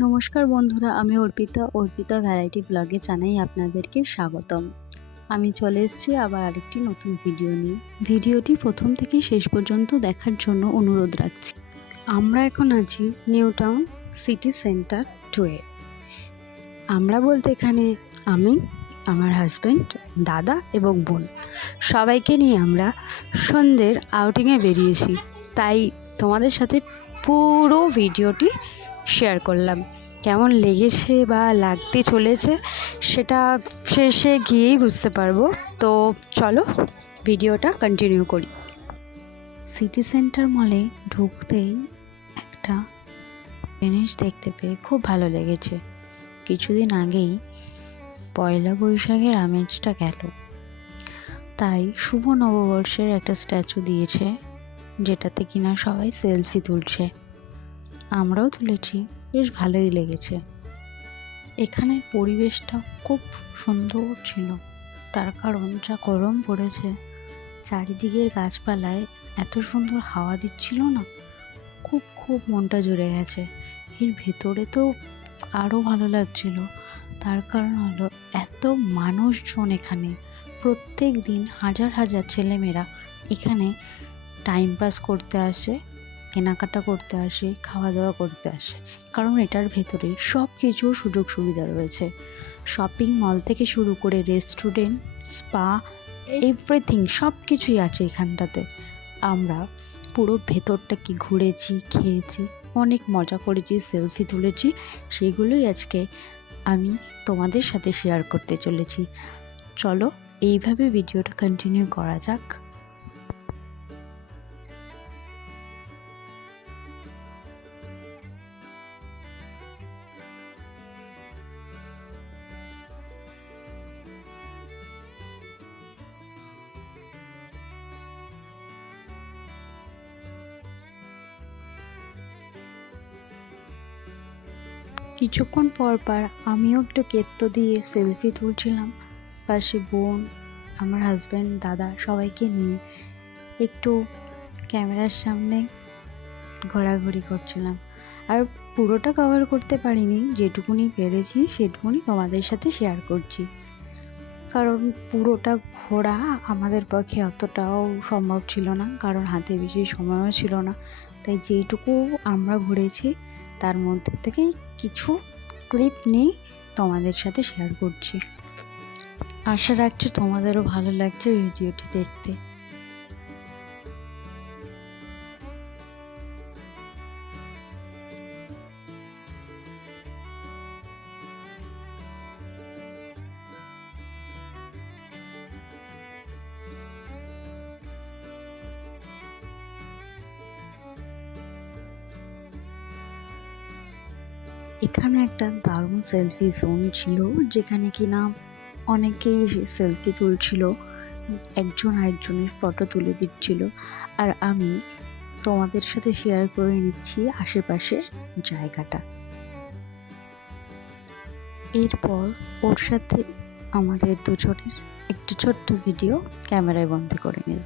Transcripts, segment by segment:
নমস্কার বন্ধুরা, আমি অর্পিতা ভ্যারাইটি ব্লগে জানাই আপনাদেরকে স্বাগতম। আমি চলে এসেছি আবার আরেকটি নতুন ভিডিও নিয়ে। ভিডিওটি প্রথম থেকে শেষ পর্যন্ত দেখার জন্য অনুরোধ রাখছি। আমরা এখন আছি নিউ টাউন সিটি সেন্টার 2-এ। আমরা বলতে এখানে আমি, আমার হাজব্যান্ড, দাদা এবং বোন সবাইকে নিয়ে আমরা সন্ধ্যের আউটিংয়ে বেরিয়েছি। তাই তোমাদের সাথে পুরো ভিডিওটি শেয়ার করলাম। কেমন লেগেছে বা লাগতে চলেছে সেটা শেষে গিয়েই বুঝতে পারবো। তো চলো ভিডিওটা কন্টিনিউ করি। সিটি সেন্টার মলে ঢুকতেই একটা জিনিস দেখতে পেয়ে খুব ভালো লেগেছে। কিছুদিন আগেই পয়লা বৈশাখের আমেজটা গেল, তাই শুভ নববর্ষের একটা স্ট্যাচু দিয়েছে, যেটাতে কিনা সবাই সেলফি তুলছে। আমরাও তুলেছি, বেশ ভালোই লেগেছে। এখানের পরিবেশটা খুব সুন্দর ছিল, তার কারণ যা গরম পড়েছে, চারিদিকের গাছপালায় এত সুন্দর হাওয়া দিচ্ছিল না, খুব মনটা জুড়ে গেছে। এর ভেতরে তো আরও ভালো লাগছিল, তার কারণ হলো এত মানুষজন এখানে। প্রত্যেক দিন হাজার হাজার ছেলেমেয়েরা এখানে টাইম পাস করতে আসে, কেনাকাটা করতে আসে, খাওয়া দাওয়া করতে আসে, কারণ এটার ভেতরে সব কিছু সুযোগ সুবিধা রয়েছে। শপিং মল থেকে শুরু করে রেস্টুরেন্ট, স্পা, এভরিথিং সব কিছুই আছে এখানটাতে। আমরা পুরো ভেতরটা কি ঘুরেছি, খেয়েছি, অনেক মজা করেছি, সেলফি তুলেছি, সেগুলোই আজকে আমি তোমাদের সাথে শেয়ার করতে চলেছি। চলো এইভাবে ভিডিওটা কন্টিনিউ করা যাক। কিছুক্ষণ পর আমিও একটু কেত্তো দিয়ে সেলফি তুলছিলাম, পাশে বোন, আমার হাজব্যান্ড, দাদা সবাইকে নিয়ে একটু ক্যামেরার সামনে ঘোরাঘুরি করছিলাম। আর পুরোটা কভার করতে পারিনি, যেটুকুনি পেরেছি সেটুকুনি তোমাদের সাথে শেয়ার করছি, কারণ পুরোটা ঘোরা আমাদের পক্ষে অতটাও সম্ভব ছিল না, কারণ হাতে বেশি সময়ও ছিল না। তাই যেইটুকু আমরা ঘুরেছি তার মধ্যে থেকেই কিছু ক্লিপ নিয়ে তোমাদের সাথে শেয়ার করছি। আশা রাখছি তোমাদেরও ভালো লাগছে ভিডিওটি দেখতে। এখানে একটা দারুণ সেলফি জোন ছিল, যেখানে কিনা অনেকেই সেলফি তুলছিল, একজন আরেকজনের ফটো তুলে দিচ্ছিল, আর আমি তোমাদের সাথে শেয়ার করে নিচ্ছি আশেপাশের জায়গাটা। এরপর ওর সাথে আমাদের দুজনের একটু ছোট্ট ভিডিও ক্যামেরায় বন্দি করে নিল।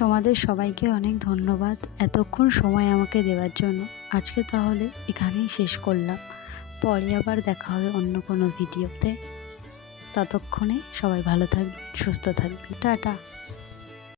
তোমাদের সবাইকে অনেক ধন্যবাদ এতক্ষণ সময় আমাকে দেওয়ার জন্য। আজকে তাহলে এখানেই শেষ করলাম, পরে আবার দেখা হবে অন্য কোনো ভিডিওতে। ততক্ষণে সবাই ভালো থাকবেন, সুস্থ থাকবেন, টাটা।